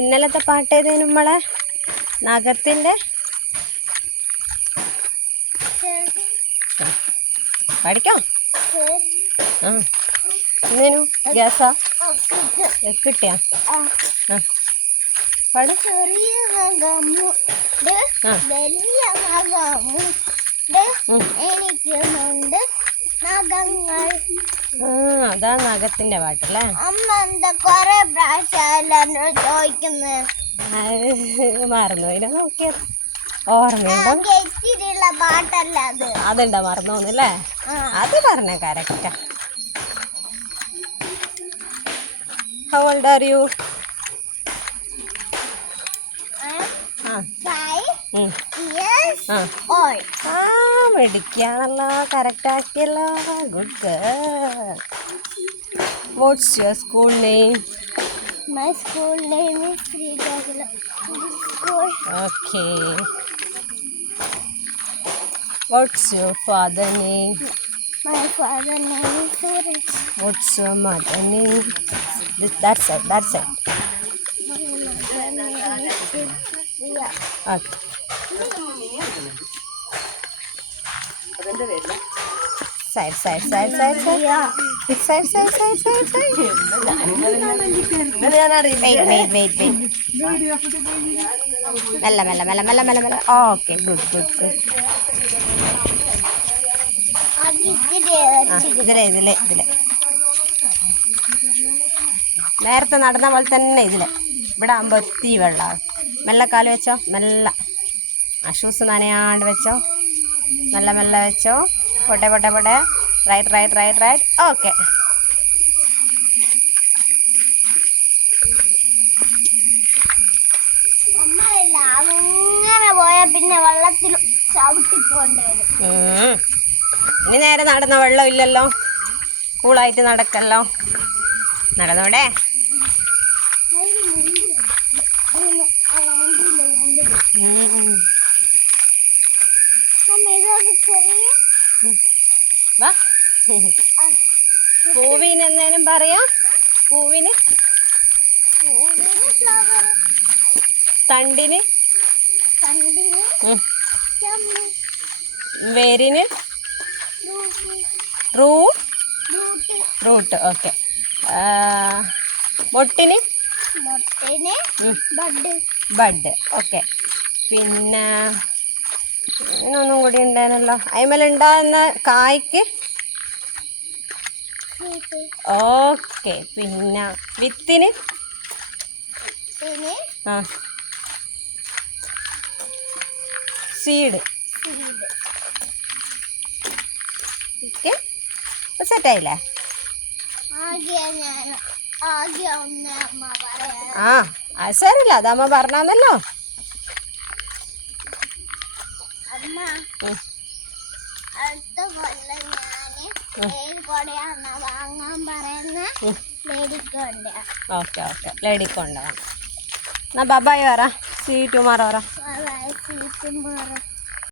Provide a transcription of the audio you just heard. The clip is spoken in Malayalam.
ഇന്നലത്തെ പാട്ട് ഏതേനും നമ്മളെ നഖത്തിൻ്റെ പഠിക്കാം. ആ എന്തേനു ഗ്യാസാ കിട്ടിയാ? പാട്. ചെറിയ നഖമുണ്ട്, വലിയ നഖമുണ്ട്, എനിക്കുമുണ്ട് നഖങ്ങൾ. അതാ നഖത്തിന്റെ പാട്ടല്ലേ? അമ്മ എന്താ കൊറേ പ്രാവശ്യം ചോദിക്കുന്നത്? മറന്നു അതിനെ നോക്കിയത് ഓർമ്മയുണ്ടോ? പാട്ടല്ല അത്. അതുണ്ടോ മറന്നു തോന്നല്ലേ? അത് പറഞ്ഞ കറക്റ്റാ. How old are you? 5 years old. മെഡിക്കാണല്ലോ, കറക്റ്റ് ആക്കിയല്ലോ. Good girl. What's your school name? My school name is Srigagala School. Okay. What's your father name? My father name is Suraj. What's your mother name? That's it. My mother name is Priya. Okay. Side. Side. Wait. മെല്ലെ. Okay, good. ഇതിലെ നേരത്തെ നടന്ന പോലെ തന്നെ ഇവിടെ ആകുമ്പോൾ ഒത്തിരി വെള്ളമാണ്. മെല്ലെ കാല് വെച്ചോ, മെല്ലെ. ഷൂസ് നനയാണ്ട് വെച്ചോ, മെല്ലെ വെച്ചോ. പൊട്ടെ. റൈറ്റ്. ഓക്കെ. അങ്ങനെ പോയാൽ പിന്നെ വെള്ളത്തിൽ ചവിട്ടിപ്പോണ്ടായിരുന്നു. ഇനി നേരെ നടന്ന വെള്ളമില്ലല്ലോ, കൂളായിട്ട് നടക്കല്ലോ. നടന്നോടെ. പൂവിന് എന്നേനും പറയാം. പൂവിന്, തണ്ടിന്, വേരിന് റൂട്ട്. ഓക്കെ. മൊട്ടിന് ബഡ്. ഓക്കെ. പിന്നെ ഒന്നും കൂടി ഉണ്ടായിരുന്നല്ലോ, അയിമലുണ്ടാകുന്ന കായ്ക്ക്. ഓക്കെ. പിന്നെ വിത്തിന് സീഡ്. ഓക്കെ, സെറ്റായില്ലേ? അത് സാരമില്ല, അത് അമ്മ പറഞ്ഞാന്നല്ലോ. അടുത്ത കൊല്ലം ഞാന് വാങ്ങാൻ പറയുന്ന ഓക്കെ. ലേഡിക്കൊണ്ട. എന്നാ ബൈ പറ. സീ ടുമാറോ പറ. See tomorrow.